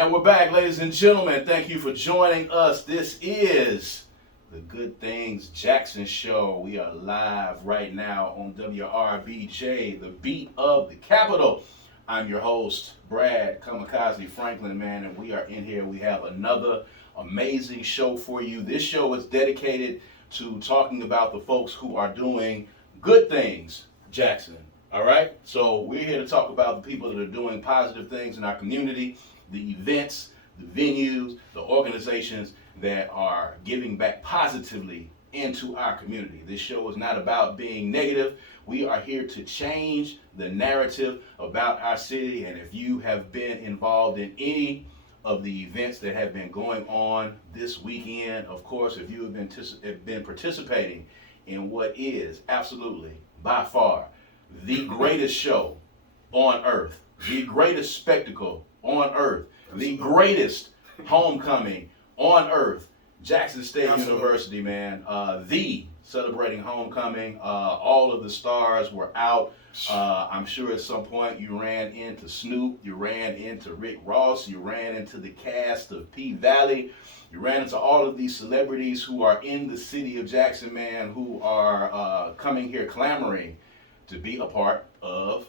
And we're back, ladies and gentlemen. Thank you for joining us. This is the Good Things Jackson Show. We are live right now on WRBJ, the beat of the capital. I'm your host, Brad Kamikaze Franklin, man, and we are in here. We have another amazing show for you. This show is dedicated to talking about the folks who are doing good things, Jackson. All right? So we're here to talk about the people that are doing positive things in our community, the events, the venues, the organizations that are giving back positively into our community. This show is not about being negative. We are here to change the narrative about our city. And if you have been involved in any of the events that have been going on this weekend, of course, if you have been participating in what is absolutely, by far, the greatest show on earth, the greatest spectacle on earth, the greatest homecoming on earth, Jackson State University, man. The celebrating homecoming. All of the stars were out. I'm sure at some point you ran into Snoop, you ran into Rick Ross, you ran into the cast of P-Valley, you ran into all of these celebrities who are in the city of Jackson, man, who are coming here clamoring to be a part of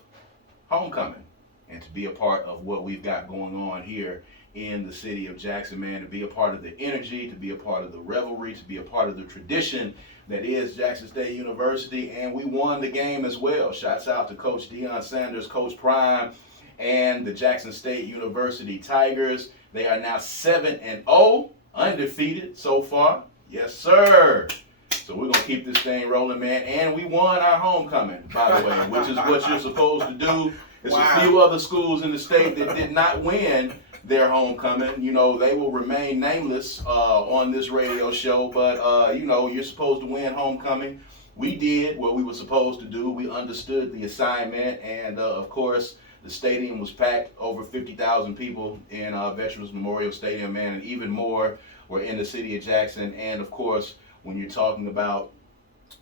homecoming and to be a part of what we've got going on here in the city of Jackson, man, to be a part of the energy, to be a part of the revelry, to be a part of the tradition that is Jackson State University. And we won the game as well. Shouts out to Coach Deion Sanders, Coach Prime, and the Jackson State University Tigers. They are now 7-0, undefeated so far. Yes, sir. So we're going to keep this thing rolling, man. And we won our homecoming, by the way, which is what you're supposed to do. There's a few other schools in the state that did not win their homecoming. You know, they will remain nameless on this radio show, but, you know, you're supposed to win homecoming. We did what we were supposed to do. We understood the assignment, and, of course, the stadium was packed, over 50,000 people in Veterans Memorial Stadium, man, and even more were in the city of Jackson. And, of course, when you're talking about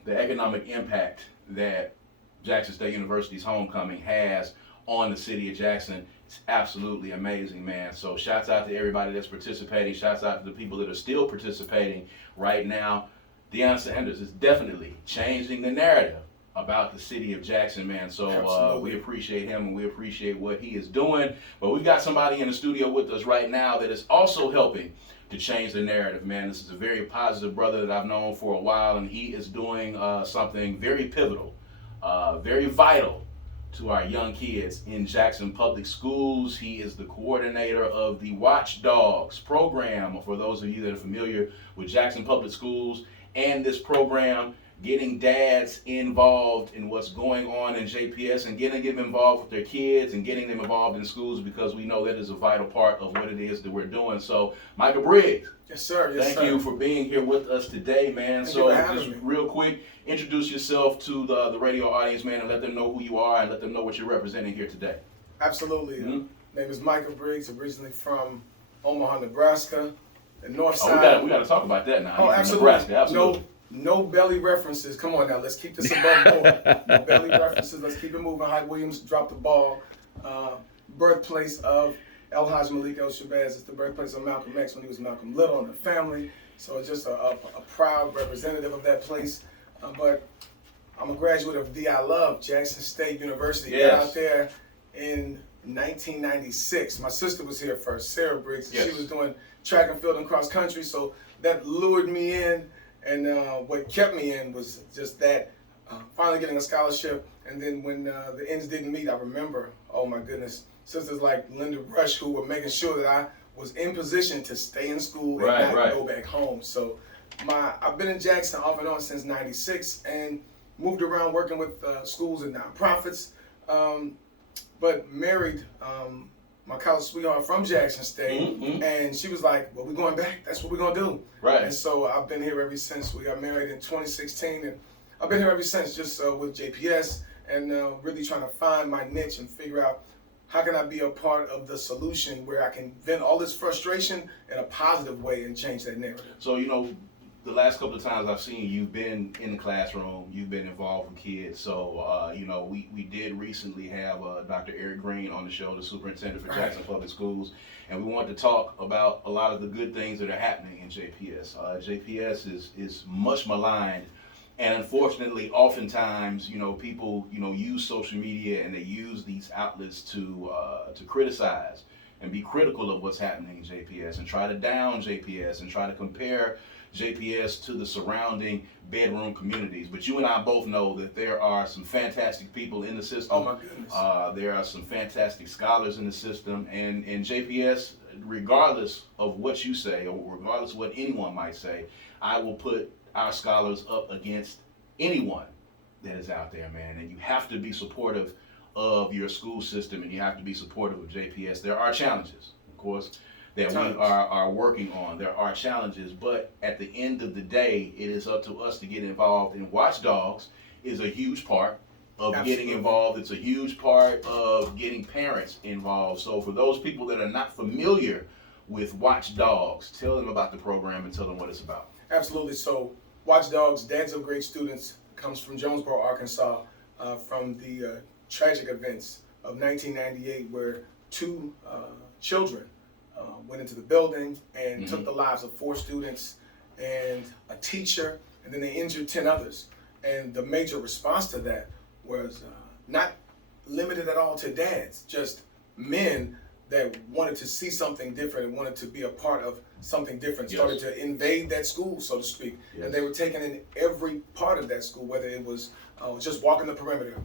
the economic impact that Jackson State University's homecoming has on the city of Jackson, it's absolutely amazing, man. So shouts out to everybody that's participating. Shouts out to the people that are still participating right now. Deion Sanders is definitely changing the narrative about the city of Jackson, man. So we appreciate him and we appreciate what he is doing. But we've got somebody in the studio with us right now that is also helping to change the narrative, man. This is a very positive brother that I've known for a while, and he is doing something very pivotal, very vital to our young kids in Jackson Public Schools. He is the coordinator of the WatchD.O.G.S program, for those of you that are familiar with Jackson Public Schools and this program, getting dads involved in what's going on in JPS and getting them involved with their kids and getting them involved in schools, because we know that is a vital part of what it is that we're doing. So, Micah Briggs. Yes, sir. Yes, Thank you for being here with us today, man. Thank so, you for having just me. real quick, introduce yourself to the radio audience, man, and let them know who you are and let them know what you're representing here today. Absolutely. My name is Micah Briggs, originally from Omaha, Nebraska, the north side. We got to talk about that now. Oh, You're from absolutely. Nebraska, absolutely. No belly references. Come on now, let's keep this above board. No belly references. Let's keep it moving. Hyde Williams dropped the ball. Birthplace of El-Hajj Malik El-Shabazz. It's the birthplace of Malcolm X when he was Malcolm Little and the family. So it's just a proud representative of that place. But I'm a graduate of D.O.G.S, Jackson State University. Yes. Got out there in 1996. My sister was here first, Sarah Briggs. Yes. She was doing track and field and cross country, so that lured me in. And what kept me in was just that, finally getting a scholarship. And then when the ends didn't meet, I remember, oh my goodness, sisters like Linda Rush who were making sure that I was in position to stay in school and not go back home. So I've been in Jackson off and on since '96 and moved around working with schools and nonprofits, but married my college sweetheart from Jackson State, and she was like, well, we're going back. That's what we're going to do. Right. And so I've been here ever since. We got married in 2016, and I've been here ever since, just with JPS and really trying to find my niche and figure out how can I be a part of the solution where I can vent all this frustration in a positive way and change that narrative. So, you know, the last couple of times I've seen you, you've been in the classroom, you've been involved with kids. So, we did recently have Dr. Eric Green on the show, the superintendent for Jackson Public Schools, and we wanted to talk about a lot of the good things that are happening in JPS. JPS is much maligned, and unfortunately, oftentimes, people, use social media and they use these outlets to criticize and be critical of what's happening in JPS and try to down JPS and try to compare JPS to the surrounding bedroom communities. But you and I both know that there are some fantastic people in the system. Oh my goodness. There are some fantastic scholars in the system, and JPS, regardless of what you say or regardless of what anyone might say, I will put our scholars up against anyone that is out there, man. And you have to be supportive of your school system, and you have to be supportive of JPS. There are challenges, of course, that we are working on. There are challenges, but at the end of the day, it is up to us to get involved. And WatchD.O.G.S is a huge part of getting involved. It's a huge part of getting parents involved. So for those people that are not familiar with WatchD.O.G.S, tell them about the program and tell them what it's about. Absolutely. So WatchD.O.G.S, Dads of Great Students, comes from Jonesboro, Arkansas, from the tragic events of 1998, where two children went into the building and took the lives of 4 students and a teacher, and then they injured 10 others. And the major response to that was not limited at all to dads, just men that wanted to see something different and wanted to be a part of something different, started to invade that school, so to speak. And they were taking in every part of that school, whether it was just walking the perimeter.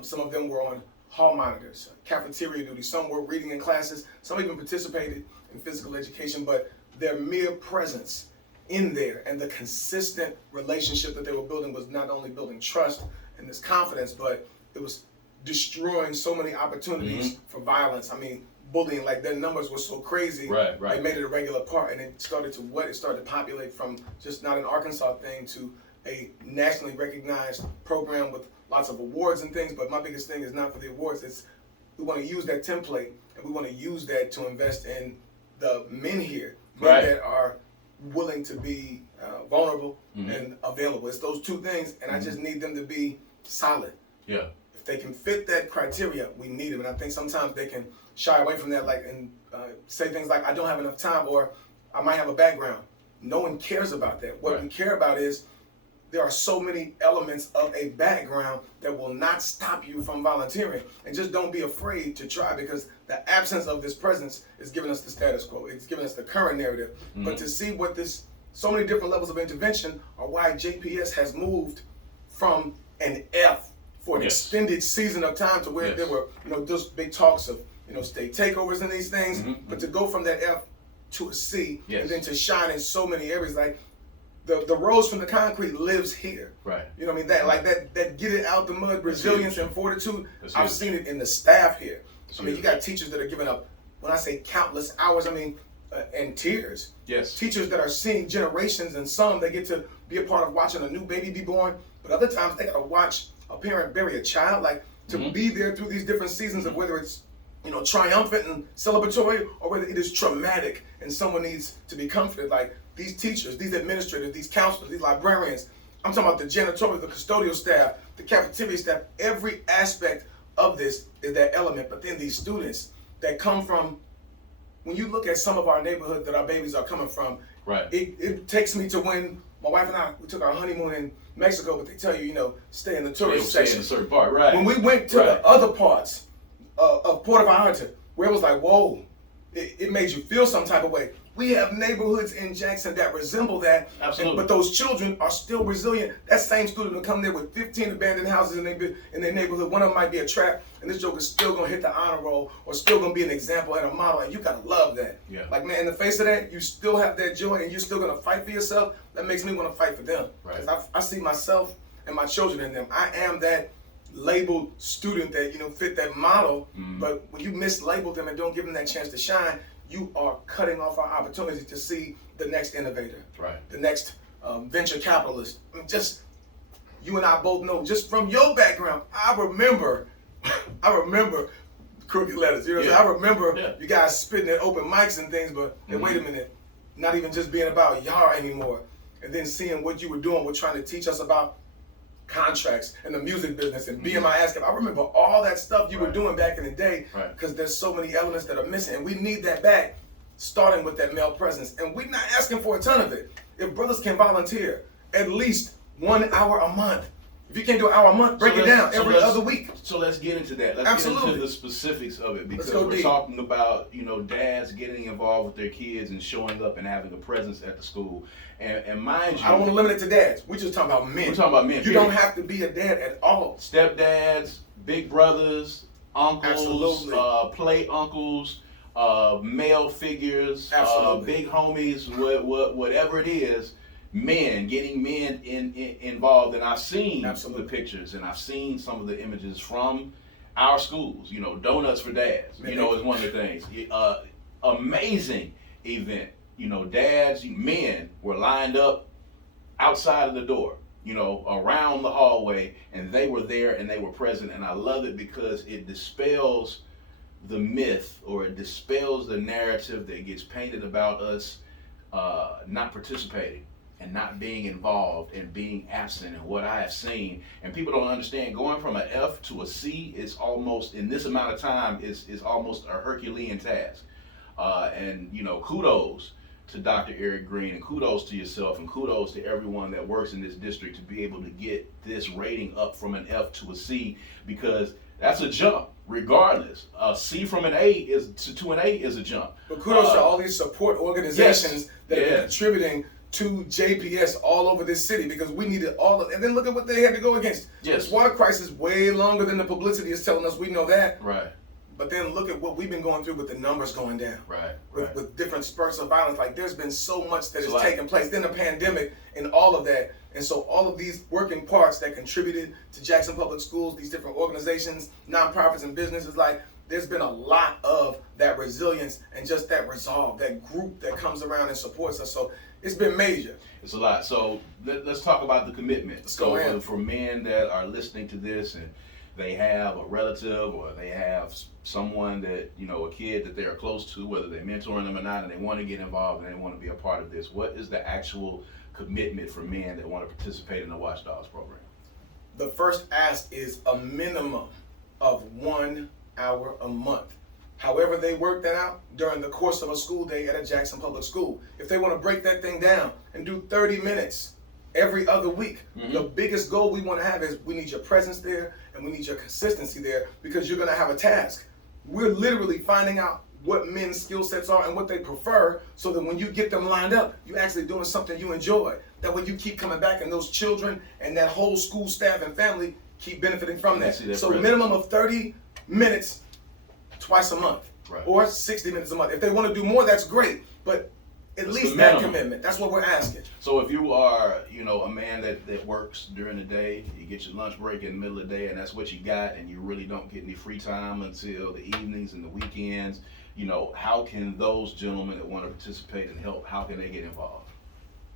Some of them were on hall monitors, cafeteria duty, some were reading in classes, some even participated in physical education, but their mere presence in there and the consistent relationship that they were building was not only building trust and this confidence, but it was destroying so many opportunities for violence. I mean, bullying, like their numbers were so crazy, they made it a regular part, and it started to populate from just not an Arkansas thing to a nationally recognized program with lots of awards and things. But my biggest thing is not for the awards, it's we want to use that template and we want to use that to invest in the men here, men that are willing to be vulnerable and available. It's those two things, and I just need them to be solid. If they can fit that criteria, we need them. And I think sometimes they can shy away from that, like, and say things like, I don't have enough time, or I might have a background. No one cares about that. What we care about is there are so many elements of a background that will not stop you from volunteering. And just don't be afraid to try, because the absence of this presence is giving us the status quo. It's giving us the current narrative. But to see what this, so many different levels of intervention are why JPS has moved from an F for an extended season of time to where there were, those big talks of, state takeovers and these things, but to go from that F to a C and then to shine in so many areas, like the rose from the concrete lives here. You know what I mean? That get it out the mud, resilience and fortitude. I've seen it in the staff here. I mean, you got teachers that are giving up, when I say countless hours, I mean, and tears. Teachers that are seeing generations, and some they get to be a part of watching a new baby be born, but other times they gotta watch a parent bury a child, like to be there through these different seasons of whether it's triumphant and celebratory, or whether it is traumatic and someone needs to be comforted. Like these teachers, these administrators, these counselors, these librarians, I'm talking about the janitorial, the custodial staff, the cafeteria staff, every aspect of this is that element. But then these students that come from, when you look at some of our neighborhoods that our babies are coming from, it takes me to when my wife and I, we took our honeymoon in Mexico, but they tell you, stay in the tourist section. Stay in a certain part, When we went to the other parts of Puerto Vallarta, where it was like, whoa, it made you feel some type of way. We have neighborhoods in Jackson that resemble that, but those children are still resilient. That same student will come there with 15 abandoned houses in their neighborhood. One of them might be a trap, and this joke is still gonna hit the honor roll, or still gonna be an example and a model, and you gotta love that. Like, man, in the face of that, you still have that joy, and you're still gonna fight for yourself. That makes me wanna fight for them. Because I see myself and my children in them. I am that labeled student that fit that model, but when you mislabel them and don't give them that chance to shine, you are cutting off our opportunity to see the next innovator, the next venture capitalist. I mean, just you and I both know, just from your background, I remember crooked letters. I remember you guys spitting at open mics and things, but hey, wait a minute, not even just being about y'all anymore. and then seeing what you were doing with trying to teach us about contracts and the music business and BMI ASCAP. I remember all that stuff you were doing back in the day, because there's so many elements that are missing, and we need that back, starting with that male presence. And we're not asking for a ton of it. If brothers can volunteer at least 1 hour a month, if you can't do an hour a month, break it down every other week. So let's get into that. Let's get into the specifics of it, because we're talking about, dads getting involved with their kids and showing up and having a presence at the school. And mind you, I don't want to limit it to dads. We're just talking about men. We're talking about men. You don't have to be a dad at all. Stepdads, big brothers, uncles, play uncles, male figures, big homies, whatever it is. Getting men involved, and I've seen the pictures, and I've seen some of the images from our schools. Donuts for dads. Is one of the things. Amazing event. Dads, men were lined up outside of the door, around the hallway, and they were there and they were present. And I love it because it dispels the myth, or it dispels the narrative that gets painted about us not participating and not being involved and being absent. And what I have seen, and people don't understand, going from an F to a C is almost, in this amount of time, is almost a Herculean task. And kudos to Dr. Eric Green, and kudos to yourself, and kudos to everyone that works in this district to be able to get this rating up from an F to a C, because that's a jump. Regardless, a C from an A to an A is a jump. But kudos to all these support organizations that have been contributing to JPS all over this city, because we needed all of, and then look at what they had to go against. This water crisis way longer than the publicity is telling us. We know that. Right. But then look at what we've been going through with the numbers going down. With different spurts of violence. Like, there's been so much that has taken place. Then the pandemic and all of that. And so all of these working parts that contributed to Jackson Public Schools, these different organizations, nonprofits and businesses, like, there's been a lot of that resilience and just that resolve, that group that comes around and supports us. So it's been major. It's a lot. So let's talk about the commitment. So for men that are listening to this, and they have a relative, or they have someone that, a kid that they're close to, whether they're mentoring them or not, and they want to get involved and they want to be a part of this, what is the actual commitment for men that want to participate in the WatchD.O.G.S program? The first ask is a minimum of 1 hour a month. However they work that out during the course of a school day at a Jackson Public School. If they want to break that thing down and do 30 minutes every other week, the biggest goal we want to have is we need your presence there and we need your consistency there, because you're going to have a task. We're literally finding out what men's skill sets are and what they prefer, so that when you get them lined up, you're actually doing something you enjoy. That way you keep coming back, and those children and that whole school staff and family keep benefiting from that. So minimum of 30 minutes twice a month, or 60 minutes a month. If they want to do more, that's great, but at least that commitment. That's what we're asking. So if you are, a man that works during the day, you get your lunch break in the middle of the day, and that's what you got, and you really don't get any free time until the evenings and the weekends, how can those gentlemen that want to participate and help, how can they get involved?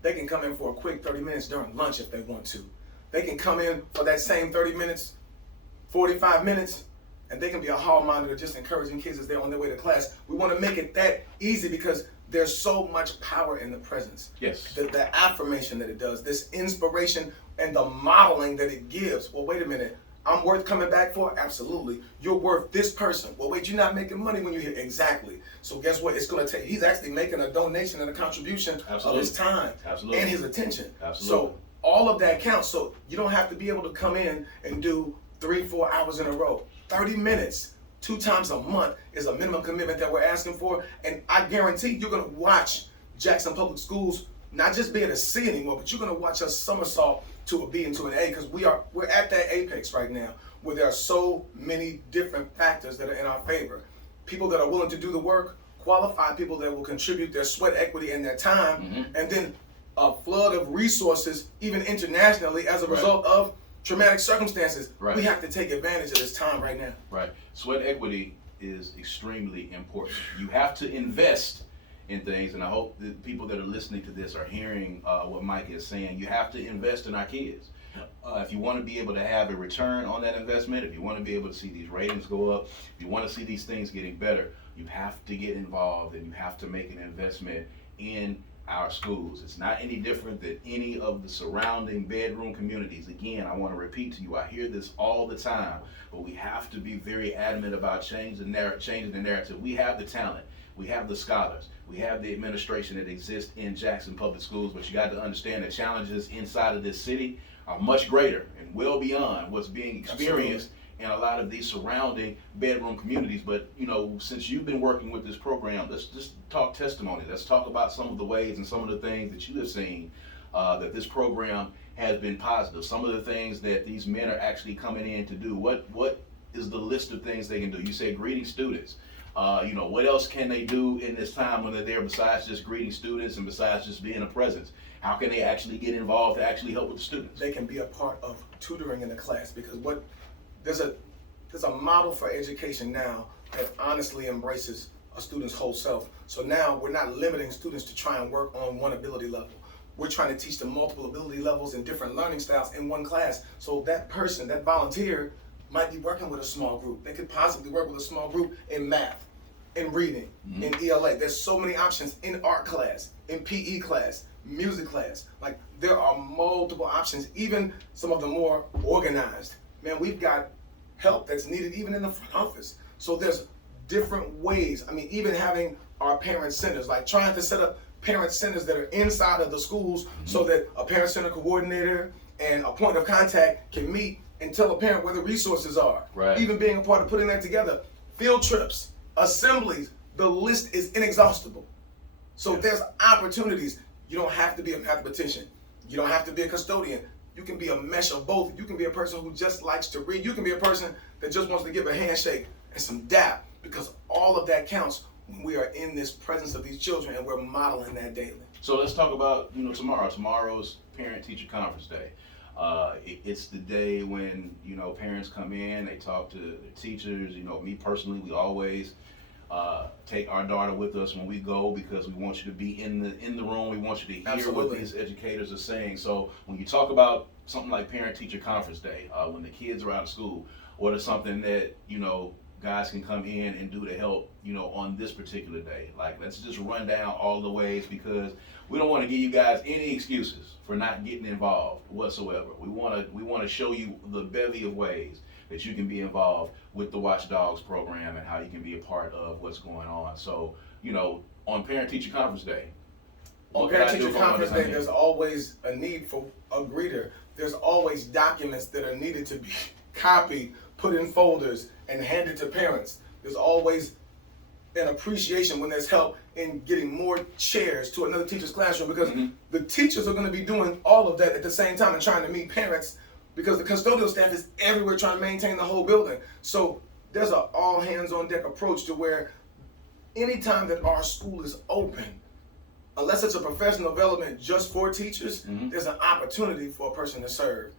They can come in for a quick 30 minutes during lunch if they want to. They can come in for that same 30 minutes, 45 minutes, and they can be a hall monitor just encouraging kids as they're on their way to class. We want to make it that easy, because there's so much power in the presence. Yes. The affirmation that it does, this inspiration and the modeling that it gives. Well, wait a minute. I'm worth coming back for? Absolutely. You're worth this person. Well, wait, you're not making money when you're here. Exactly. So guess what? It's going to take, he's actually making a donation and a contribution of his time and his attention. So all of that counts. So you don't have to be able to come in and do 3-4 hours in a row. 30 minutes, 2 times a month is a minimum commitment that we're asking for. And I guarantee you're going to watch Jackson Public Schools not just be at a C anymore, but you're going to watch us somersault to a B and to an A, because we're at that apex right now where there are so many different factors that are in our favor. People that are willing to do the work, qualified people that will contribute their sweat equity and their time, and then a flood of resources, even internationally, as a result of traumatic circumstances. We have to take advantage of this time right now. Sweat equity is extremely important. You have to invest in things, and I hope the people that are listening to this are hearing what Mike is saying. You have to invest in our kids. If you want to be able to have a return on that investment, if you want to be able to see these ratings go up, if you want to see these things getting better, you have to get involved, and you have to make an investment in our schools. It's not any different than any of the surrounding bedroom communities. Again, I want to repeat to you, I hear this all the time, but we have to be very adamant about changing the narrative. We have the talent, we have the scholars, we have the administration that exists in Jackson Public Schools, but you got to understand the challenges inside of this city are much greater and well beyond what's being experienced in a lot of these surrounding bedroom communities. But since you've been working with this program, let's just talk testimony. Let's talk about some of the ways and some of the things that you have seen that this program has been positive. Some of the things that these men are actually coming in to do. What is the list of things they can do? You say greeting students. What else can they do in this time when they're there besides just greeting students and besides just being a presence? How can they actually get involved to actually help with the students? They can be a part of tutoring in the class, because there's a model for education now that honestly embraces a student's whole self. So now we're not limiting students to try and work on one ability level. We're trying to teach them multiple ability levels and different learning styles in one class. So that person, that volunteer, might be working with a small group. They could possibly work with a small group in math, in reading, in ELA. There's so many options in art class, in PE class, music class. Like, there are multiple options, even some of the more organized. Man, we've got help that's needed even in the front office. So there's different ways. I mean, even having our parent centers, like trying to set up parent centers that are inside of the schools so that a parent center coordinator and a point of contact can meet and tell a parent where the resources are. Right. Even being a part of putting that together. Field trips, assemblies, the list is inexhaustible. So there's opportunities. You don't have to be a mathematician. You don't have to be a custodian. You can be a mesh of both. You can be a person who just likes to read. You can be a person that just wants to give a handshake and some dap, because all of that counts when we are in this presence of these children and we're modeling that daily. So let's talk about tomorrow. Tomorrow's Parent-Teacher Conference Day. It's the day when parents come in, they talk to the teachers. Me personally, we always take our daughter with us when we go, because we want you to be in the room. We want you to hear what these educators are saying. So when you talk about something like Parent-Teacher Conference Day, when the kids are out of school, what is something that guys can come in and do to help on this particular day? Like, let's just run down all the ways, because we don't want to give you guys any excuses for not getting involved whatsoever. We want to show you the bevy of ways that you can be involved with the WatchD.O.G.S program and how you can be a part of what's going on. So, on Parent-Teacher Conference Day, on Parent-Teacher Conference Day, there's always a need for a greeter. There's always documents that are needed to be copied, put in folders, and handed to parents. There's always an appreciation when there's help in getting more chairs to another teacher's classroom, because the teachers are going to be doing all of that at the same time and trying to meet parents, because the custodial staff is everywhere trying to maintain the whole building. So there's an all hands on deck approach to where anytime that our school is open, unless it's a professional development just for teachers, there's an opportunity for a person to serve.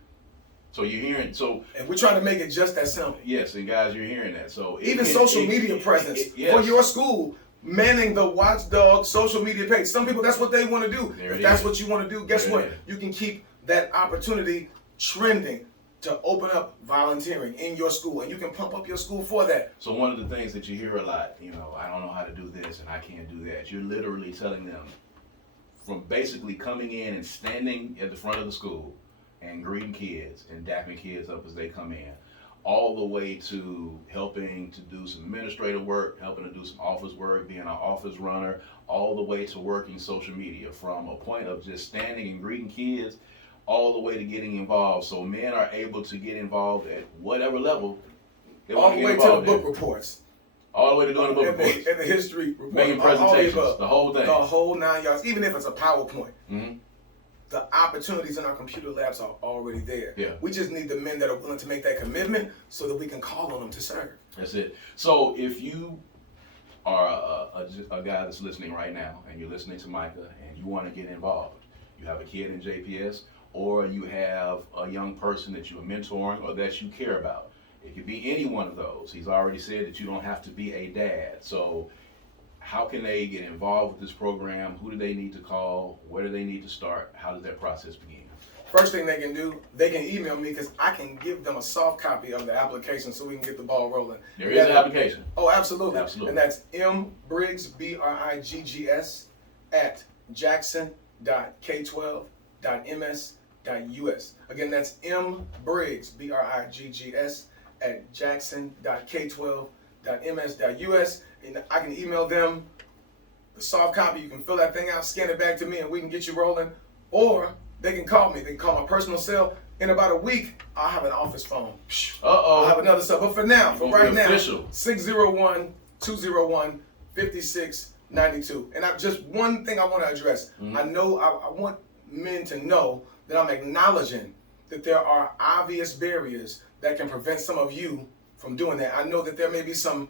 So you're hearing, and we're trying to make it just that simple. Yes, and guys, you're hearing that. So even social media presence for your school, manning the WatchD.O.G.S social media page. Some people, that's what they want to do. If that's what you want to do, guess what? You can keep that opportunity trending to open up volunteering in your school, and you can pump up your school for that. So one of the things that you hear a lot, I don't know how to do this and I can't do that. You're literally telling them, from basically coming in and standing at the front of the school and greeting kids and dapping kids up as they come in, all the way to helping to do some administrative work, helping to do some office work, being an office runner, all the way to working social media, from a point of just standing and greeting kids all the way to getting involved. So men are able to get involved at whatever level they want to get involved. All the way to the book reports. All the way to doing the book reports. And the history report. Making presentations, the whole thing. The whole 9 yards, even if it's a PowerPoint. The opportunities in our computer labs are already there. Yeah. We just need the men that are willing to make that commitment so that we can call on them to serve. That's it. So if you are a guy that's listening right now, and you're listening to Micah, and you want to get involved, you have a kid in JPS, or you have a young person that you're mentoring or that you care about. It could be any one of those. He's already said that you don't have to be a dad. So how can they get involved with this program? Who do they need to call? Where do they need to start? How does that process begin? First thing they can do, they can email me, because I can give them a soft copy of the application so we can get the ball rolling. There is an application. Oh, absolutely. Absolutely. And that's M. Briggs, Briggs, Jackson.K12.MS.US. Again, that's M Briggs, Briggs, at Jackson.K12.MS.US. And I can email them the soft copy. You can fill that thing out, scan it back to me, and we can get you rolling. Or they can call me. They can call my personal cell. In about a week, I'll have an office phone. I'll have another cell. But for now, for right now, 601-201-5692. And just one thing I want to address. I know I want men to know that I'm acknowledging that there are obvious barriers that can prevent some of you from doing that. I know that there may be some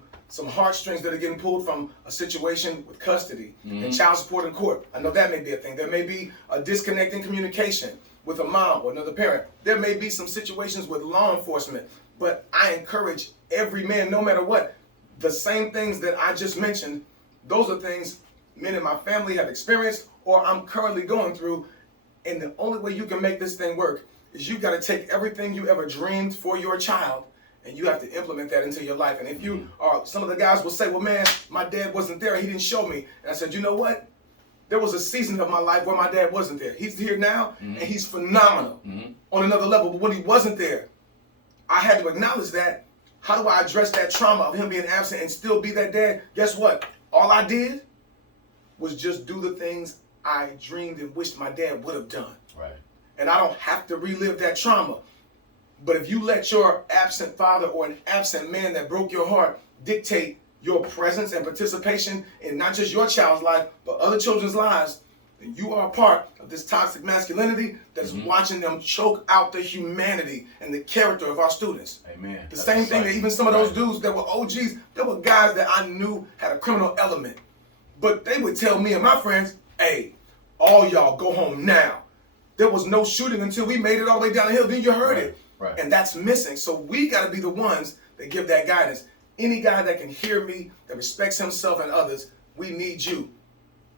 heartstrings that are getting pulled from a situation with custody and child support in court. I know that may be a thing. There may be a disconnect in communication with a mom or another parent. There may be some situations with law enforcement. But I encourage every man, no matter what, the same things that I just mentioned, those are things men in my family have experienced or I'm currently going through. And the only way you can make this thing work is you've got to take everything you ever dreamed for your child and you have to implement that into your life. And if you are, some of the guys will say, well, man, my dad wasn't there. He didn't show me. And I said, you know what? There was a season of my life where my dad wasn't there. He's here now, and he's phenomenal on another level. But when he wasn't there, I had to acknowledge that. How do I address that trauma of him being absent and still be that dad? Guess what? All I did was just do the things I dreamed and wished my dad would have done. Right. And I don't have to relive that trauma. But if you let your absent father or an absent man that broke your heart dictate your presence and participation in not just your child's life, but other children's lives, then you are a part of this toxic masculinity that's watching them choke out the humanity and the character of our students. Amen. That's same thing that even some of those dudes that were OGs, there were guys that I knew had a criminal element. But they would tell me and my friends, hey, all y'all go home now. There was no shooting until we made it all the way down the hill. Then you heard it. Right. And that's missing. So we got to be the ones that give that guidance. Any guy that can hear me, that respects himself and others, we need you.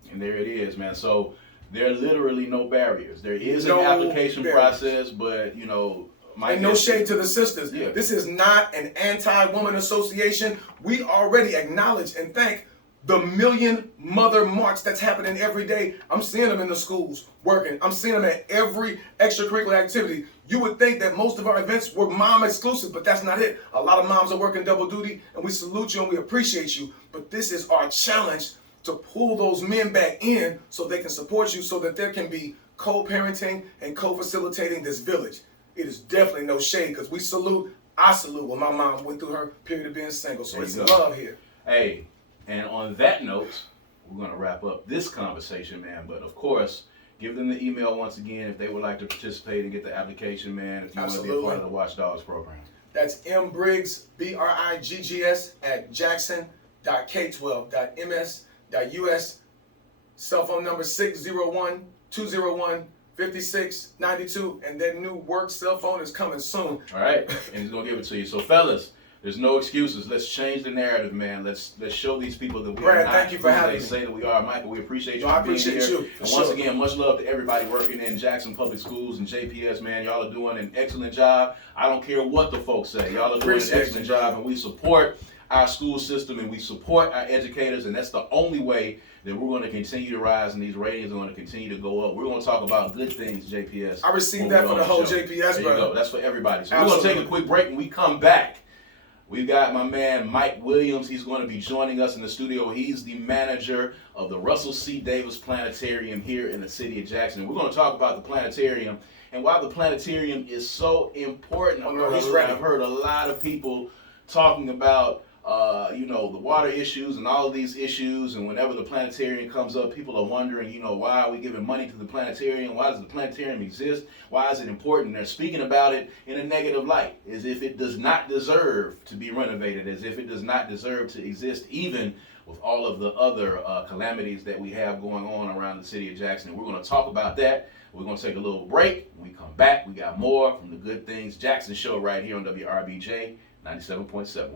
And there it is, man. So there are literally no barriers. There is No an application barriers. process, but, you know, And no shade to the sisters. Yeah. This is not an anti-woman association. We already acknowledge and thank the Million Mother March that's happening every day. I'm seeing them in the schools working. I'm seeing them at every extracurricular activity. You would think that most of our events were mom exclusive, but that's not it. A lot of moms are working double duty, and we salute you and we appreciate you. But this is our challenge to pull those men back in so they can support you, so that there can be co-parenting and co-facilitating this village. It is definitely no shade, because we salute, I salute when my mom went through her period of being single. So it's love here. Hey, and on that note, we're going to wrap up this conversation, man. But of course, give them the email once again if they would like to participate and get the application, man, if you want to be a part of the WatchD.O.G.S program. That's M Briggs, Briggs, at Jackson.K12.MS.US. Cell phone number 601-201-5692. And that new work cell phone is coming soon. All right, and he's going to give it to you. So, fellas, there's no excuses. Let's change the narrative, man. Let's show these people that we are not thank you for having who me. they say that we are. Michael, we appreciate you I for being appreciate here. you, And for once sure. again, much love to everybody working in Jackson Public Schools and JPS, man. Y'all are doing an excellent job. I don't care what the folks say. Y'all are doing an Appreciate excellent you, job, and we support our school system and we support our educators, and that's the only way that we're going to continue to rise and these ratings are going to continue to go up. We're going to talk about good things, JPS. I received that for the whole show. JPS, There brother. you go. That's for everybody. So Absolutely. we're going to take a quick break and we come back. We've got my man Mike Williams. He's going to be joining us in the studio. He's the manager of the Russell C. Davis Planetarium here in the city of Jackson. And we're going to talk about the planetarium and why the planetarium is so important. I've heard a lot of people talking about the water issues and all of these issues, and whenever the planetarium comes up, people are wondering, why are we giving money to the planetarium? Why does the planetarium exist? Why is it important? They're speaking about it in a negative light, as if it does not deserve to be renovated, as if it does not deserve to exist, even with all of the other calamities that we have going on around the city of Jackson. And we're going to talk about that. We're going to take a little break. When we come back, we got more from the Good Things Jackson show right here on WRBJ 97.7.